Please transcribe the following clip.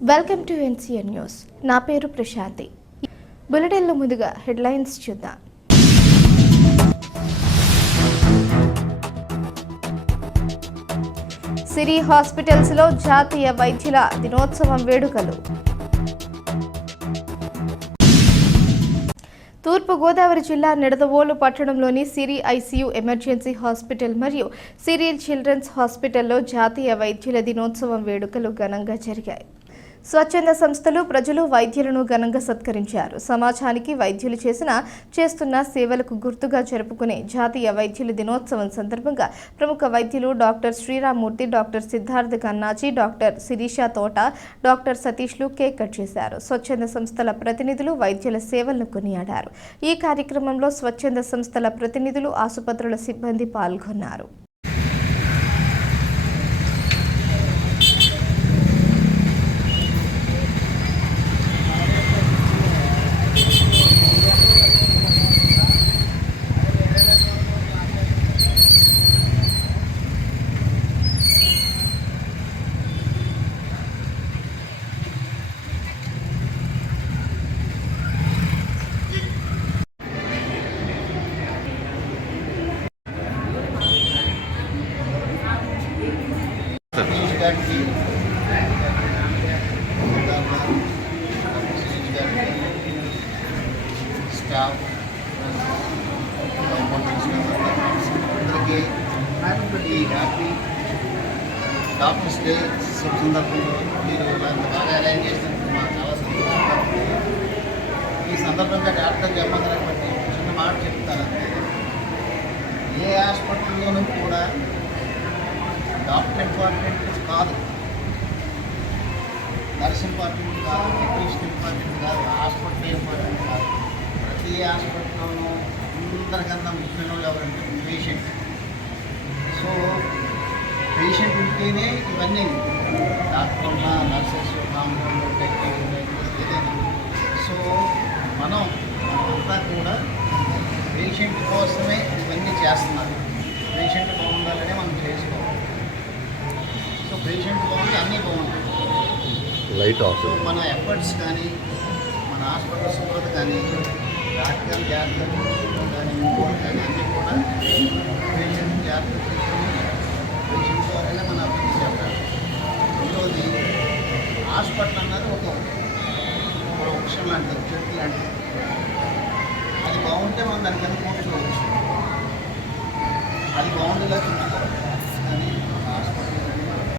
Welcome to NCN news. నా పేరు ప్రశాంతి. బులెటిన్లో ముందుగా హెడ్లైన్స్ చూద్దాం. సిరి హాస్పిటల్స్లో జాతీయ వైద్యుల దినోత్సవం వేడుకలు. తూర్పుగోదావరి జిల్లా నిడదవోలు పట్టణంలోని సిరి ఐసీయూ ఎమర్జెన్సీ హాస్పిటల్ మరియు సిరి చిల్డ్రన్స్ హాస్పిటల్లో జాతీయ వైద్యుల దినోత్సవం వేడుకలు ఘనంగా జరిగాయి. స్వచ్ఛంద సంస్థలు ప్రజలు వైద్యులను ఘనంగా సత్కరించారు. సమాజానికి వైద్యులు చేస్తున్న సేవలకు గుర్తుగా జరుపుకునే జాతీయ వైద్యుల దినోత్సవం సందర్భంగా ప్రముఖ వైద్యులు doctor Sriramamurthy, doctor Siddhartha Kannaji, doctor Sirisha Thota, doctor సతీష్లు cake cut చేశారు. స్వచ్ఛంద సంస్థల ప్రతినిధులు వైద్యుల సేవలను కొనియాడారు. ఈ కార్యక్రమంలో స్వచ్ఛంద సంస్థల ప్రతినిధులు, ఆసుపత్రుల సిబ్బంది పాల్గొన్నారు. స్టాఫ్ అందరికీ ఈ హ్యాపీ డాక్టర్స్ డే సందర్భంలో మీరు ఇలాంటి బాగా అరేంజ్ చేసినందుకు మాకు చాలా సంతోషంగా ఉంది. ఈ సందర్భంగా డాక్టర్ చెప్పాలని బట్టి చిన్న మాట చెప్తారంటే, ఏ హాస్పిటల్లోనూ కూడా డాక్టర్ ఇంపార్టెంట్ కాదు, నర్స్ ఇంపార్టెంట్ కాదు, టెక్నీషియన్ ఇంపార్టెంట్ కాదు, హాస్పిటల్ ఇంపార్టెంట్ కాదు. ప్రతి హాస్పిటల్లోనూ అందరికన్నా ముఖ్యమైన వాళ్ళు ఎవరంటే పేషెంట్. సో పేషెంట్ ఉంటేనే ఇవన్నీ డాక్టర్ ఉన్నా, నర్సెస్, కాంపౌండర్, టెక్నీషియన్ ఏదైనా. సో మనమంతా కూడా పేషెంట్ కోసమే ఇవన్నీ చేస్తున్నారు. పేషెంట్ బాగుండాలనే మనం చేసుకోవాలి. సో పేషెంట్ బాగుంటే అన్నీ బాగుంటాయి. సో మన ఎఫర్ట్స్ కానీ, మన హాస్పిటల్ శుభ్రత కానీ, డాక్టర్ జాగ్రత్త కానీ, ఇంకోటి కానీ అన్నీ కూడా పేషెంట్ జాగ్రత్త తీసుకుని పేషెంట్ ద్వారానే మన అభివృద్ధి చేస్తారు. రెండవది, హాస్పిటల్ అన్నది ఒక వృక్షం లాంటిది, చెట్టు లాంటిది. అది బాగుంటే మనం దానికి ఎంత కూర్చోవచ్చు, అది బాగుండేలా